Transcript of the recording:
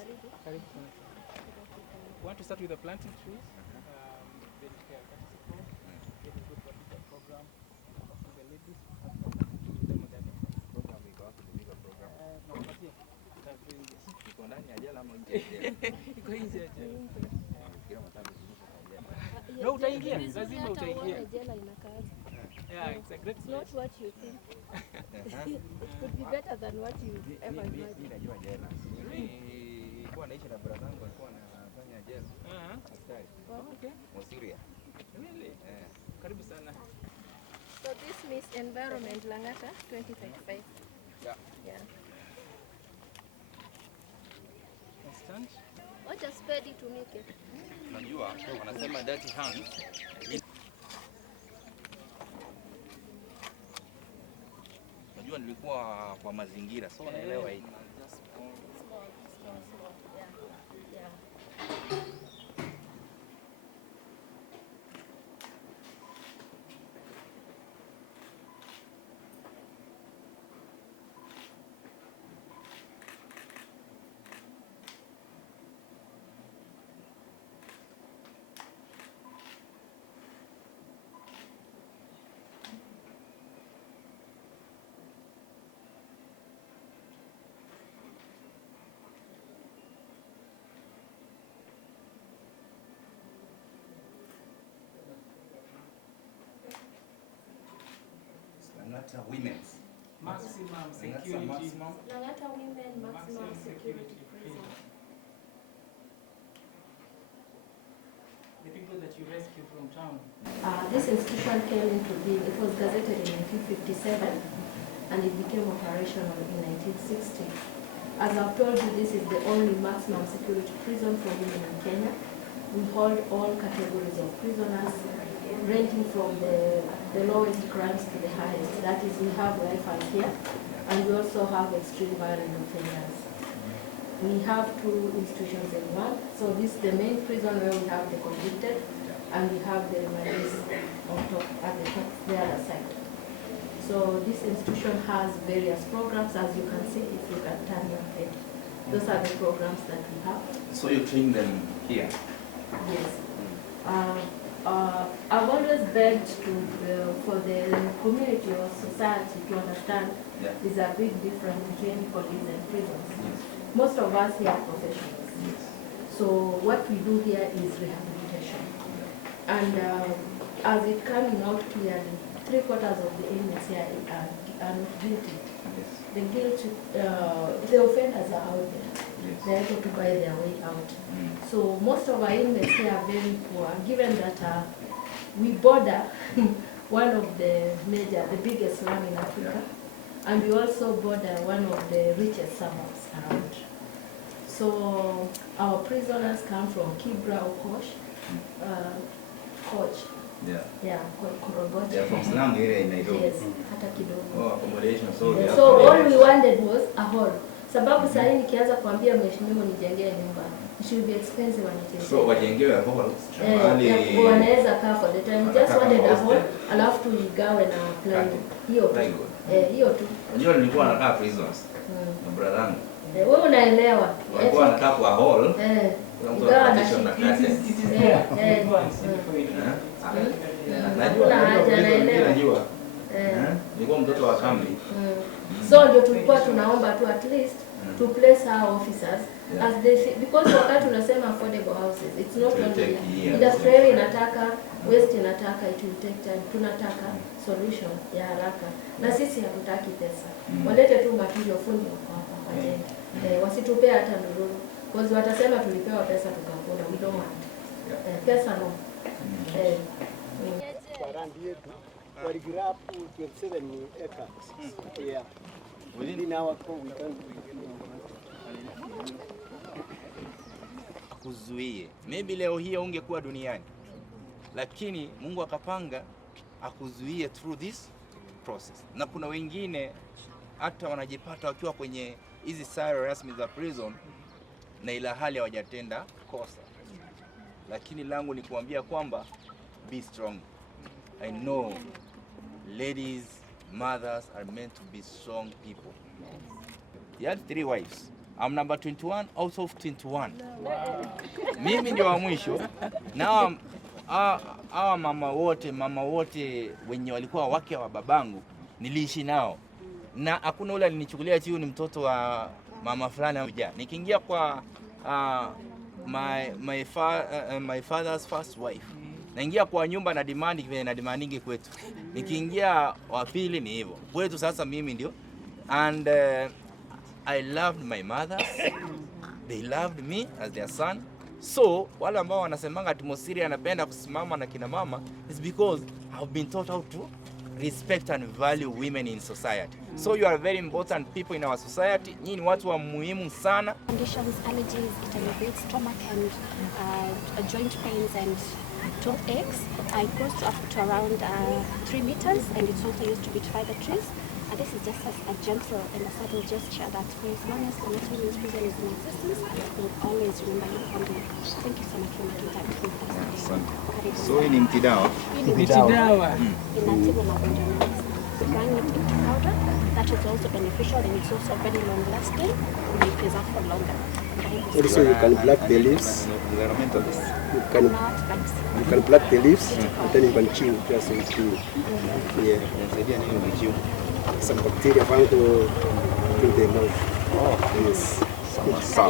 Karibu sana. We want to start with the planting trees. Then care get a good particular program of the ladies. Program iko wapi kupiga program? Nakupatia. Iko ndani ya jela ama nje ya jela? Iko nje ya jela. Kila matatu zunguka kwa jela. No, utaingia. Lazima utaingia. Jela inakaa. Yeah, it's a great It's not what you think. It could be better than what you ever imagined. Mimi najua jela. Nilikuwa naishi na brother wangu alikuwa anafanya jela. Askari. Okay. Mosiria. Really? Karibu sana. So this Miss Environment Langata 2035. Yeah. Yeah. Stand. Wacha spedi tumike. Unajua wanasema dirty hands. Unajua nilikuwa kwa mazingira so naelewa hii. Langata Women's Maximum security. Langata Women Maximum Security Prison. The people that you rescue from town. This institution came into being, it was gazetted in 1957 and it became operational in 1960. As I've told you, this is the only maximum security prison for women in Kenya. We hold all categories of prisoners, ranging from the lowest crimes to the highest. That is, we have lifers here, and we also have extreme violent offenders. We have two institutions in one. So this is the main prison where we have the convicted, and we have the remains on top at the top, the other side. So this institution has various programs, as you can see if you can turn your head. Those are the programs that we have. So you train them here? Yes. I've always begged for the community or society to understand there's a big difference between police and prisons. Yes. Most of us here are professionals. Yes. So what we do here is rehabilitation. And as it coming out clearly, 3/4 of the inmates here are not guilty. Yes. The guilty, the offenders are out there. Yes. They're able to buy their way out. So most of our inmates here are very poor, given that we border one of the biggest slum in Africa, and we also border one of the richest suburbs around. So our prisoners come from Kibra or Koch. Yeah, Korogoch. They're from slum area in Nairobi. Yes, hata kidogo. Oh, accommodation. So, Yeah, so all we wanted was a hall. Sababu saa hii nikianza kuambia mheshimiwa nijengee nyumba, it will be expensive and it is. So wajengewe hall. Wanaweza kaa for the time. Just wanted a hall, alafu tuigawe na plywood. Hiyo tu. Hiyo tu. Unajua nilikuwa nakaa prisons. Na brother wangu. Wewe unaelewa. Walikuwa wanakaa kwa hall. Igawa na najua. Nilikuwa mtoto wa kambi. So ndio tulikuwa tunaomba tu at least to place our officers as they see, because wakati tunasema affordable houses, it's not only industry inataka, waste inataka, it will take time. Tunataka solution ya haraka, na sisi hatutaki pesa. Walete tu material, fundi wako hapa wajenge. Wasitupea hata ndururu, because watasema tulipewa pesa tukakula. We don't want pesa, no. Randi yetu waligirapu 27 acres. Yeah. Within our code we can Kuzuie. Maybe leo hii ungekuwa duniani, lakini Mungu akapanga akuzuie through this process. Na kuna wengine hata wanajipata wakiwa kwenye hizi sare rasmi za prison na ila hali hawajatenda kosa. Lakini langu ni kuambia kwamba be strong. I know ladies, mothers are meant to be strong people. He had 3 wives. I'm number 21 out of 21. Mimi ndio wa mwisho. Na hawa mama wote wenye walikuwa wake wa babangu niliishi nao, na hakuna ule alinichukulia ati ni mtoto wa mama fulani au ja. Nikiingia kwa my father's first wife, naingia kwa nyumba na demand vile na demandingi kwetu. Nikiingia wa pili ni hivyo kwetu. Sasa mimi ndio, and I loved my mothers, they loved me as their son. So wale ambao wanasemanga ati Mosiria anapenda kusimama na kina mama is because I've been taught how to respect and value women in society. So you are very important people in our society. Nyinyi ni watu wa muhimu sana. Conditions, allergies, it alleviates stomach and joint pains and toothaches. It goes up to around 3 meters, and it's also used to beautify the trees. And this is just a gentle and a subtle gesture that for as long as the National Women's Prison is in existence, we'll always remember you fondly. Thank you so much for making time to meet us. So hii ni mtidawa. Mtidawa. Inatibu magonjwa mengi. Drying it into powder, that is also beneficial, and it's also very long lasting and will preserve for longer. Also, you can pluck the leaves. You can pluck the leaves, and then you can chew. Just chew. Yeah. Some bacteria found to the mouth. Yes.